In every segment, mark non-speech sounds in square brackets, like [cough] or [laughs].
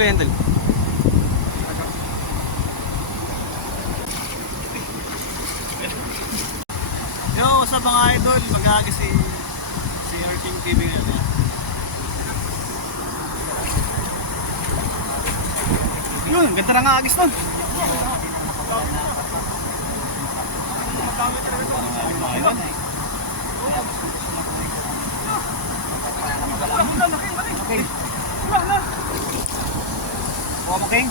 yan, tol? Yo, what's up mga idol? Mag-aaga si si Arking TV ngayon. Yun, ganda na nga agis nun. Kuha mo, King.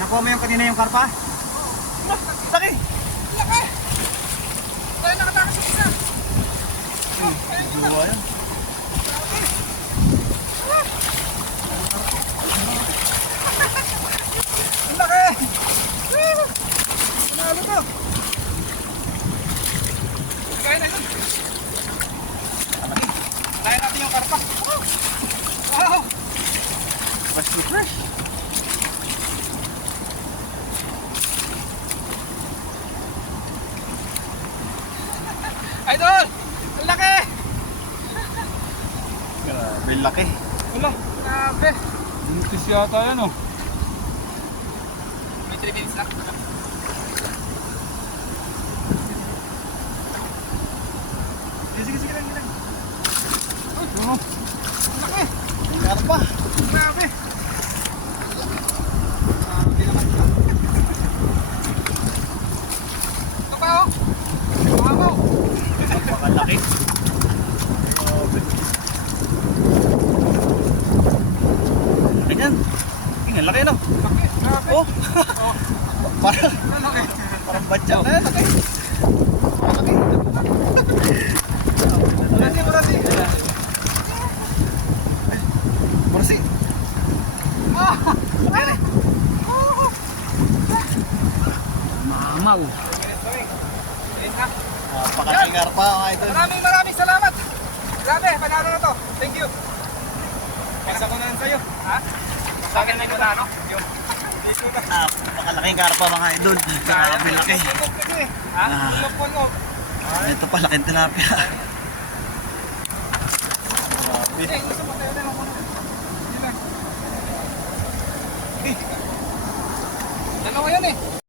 Nakuha mo yung kanina yung karpa? Laki! Tayo nakatakas sa isa. Buwa yan. Ang laki! Panalo to. Kaya na yun. Kaya natin yung karpa. Wow! Fresh. Idol! Ang laki! Grabe, laki. Wala, grabe. Buntis yata yan, oh. May 3 minutes lang. Sige, sige, sige lang, sige lang. Ang laki! Karpa. Grabe! Ito pa oh! Wow! Napakalaki. Ganyan. Ganyan, laki no? Laki! Grabe! Oh! [laughs] parang, Ang laki! parang na yan. Laki. Ah! Laki. Mamaw. Bilis na. Napakalaking karpa, mga idol. Maraming maraming salamat! Grabe, panalo na to. Thank you. Pasa ko na lang sa'yo. Ha? Sa akin na ano? Yung. Dito na. Napakalaking karpa, mga idol. Grabe, laki. Ha? Ah. No. Ito pa, laking tilapia. Grabe. Eh. Eh. Dalawa yan eh.